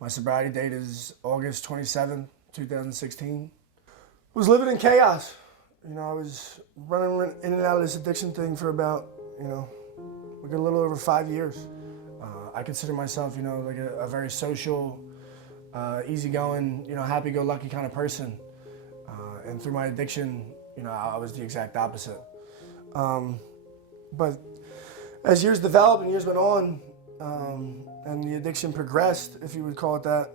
My sobriety date is August 27, 2016. I was living in chaos. I was running in and out of this addiction thing for about, like a little over 5 years. I consider myself, like a very social, easygoing, happy-go-lucky kind of person. And through my addiction, I was the exact opposite. But as years developed and years went on, and the addiction progressed, if you would call it that,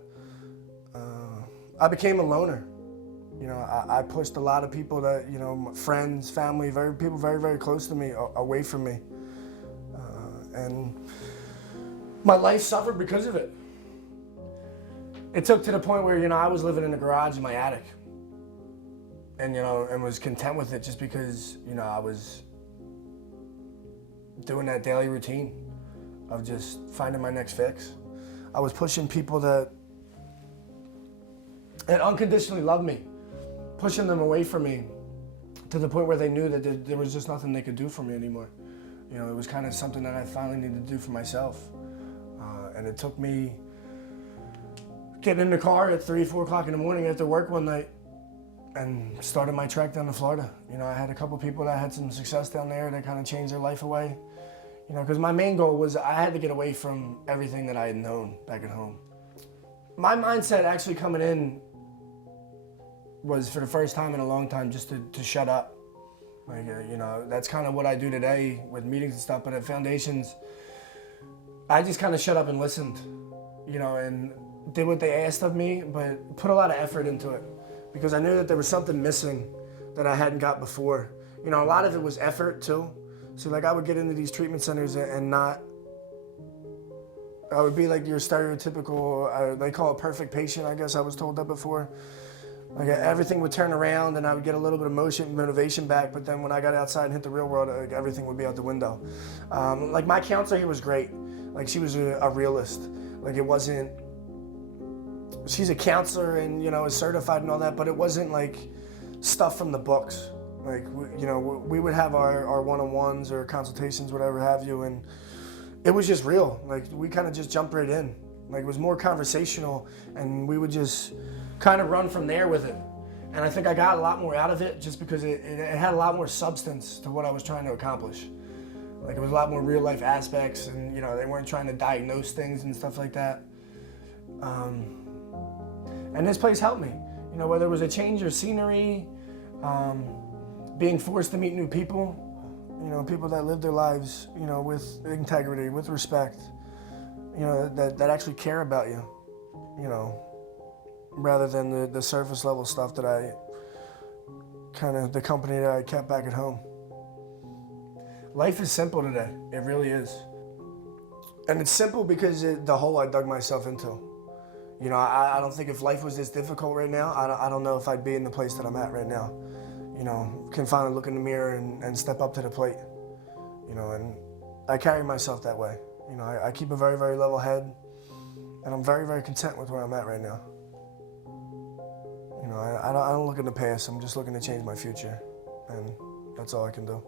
I became a loner. I pushed a lot of people that, friends, family, people very, very close to me away from me. And my life suffered because of it. It took to the point where, I was living in the garage in my attic. And, and was content with it just because, I was doing that daily routine of just finding my next fix. I was pushing people that unconditionally loved me, pushing them away from me to the point where they knew that there was just nothing they could do for me anymore. It was kind of something that I finally needed to do for myself. And it took me getting in the car at 3, 4 o'clock in the morning after work one night and started my trek down to Florida. I had a couple people that had some success down there that kind of changed their life away. Because my main goal was I had to get away from everything that I had known back at home. My mindset actually coming in was, for the first time in a long time, just to shut up. Like, that's kind of what I do today with meetings and stuff, but at Foundations, I just kind of shut up and listened, and did what they asked of me, but put a lot of effort into it because I knew that there was something missing that I hadn't got before. A lot of it was effort too. So like I would get into these treatment centers and I would be like your stereotypical, they call it perfect patient, I guess I was told that before. Like everything would turn around and I would get a little bit of motivation back, but then when I got outside and hit the real world, like everything would be out the window. Like my counselor here was great. Like she was a realist. Like it wasn't, she's a counselor and, is certified and all that, but it wasn't like stuff from the books. Like, we would have our one-on-ones or consultations, whatever have you, and it was just real. Like, we kind of just jumped right in. Like, it was more conversational, and we would just kind of run from there with it. And I think I got a lot more out of it just because it had a lot more substance to what I was trying to accomplish. Like, it was a lot more real-life aspects, and, they weren't trying to diagnose things and stuff like that. And this place helped me. Whether it was a change of scenery, being forced to meet new people, people that live their lives, with integrity, with respect, that actually care about you, rather than the surface level stuff that the company that I kept back at home. Life is simple today, it really is. And it's simple because the hole I dug myself into. I don't think if life was this difficult right now, I don't know if I'd be in the place that I'm at right now. Can finally look in the mirror and step up to the plate. And I carry myself that way. I keep a very, very level head, and I'm very, very content with where I'm at right now. I don't look in the past, I'm just looking to change my future, and that's all I can do.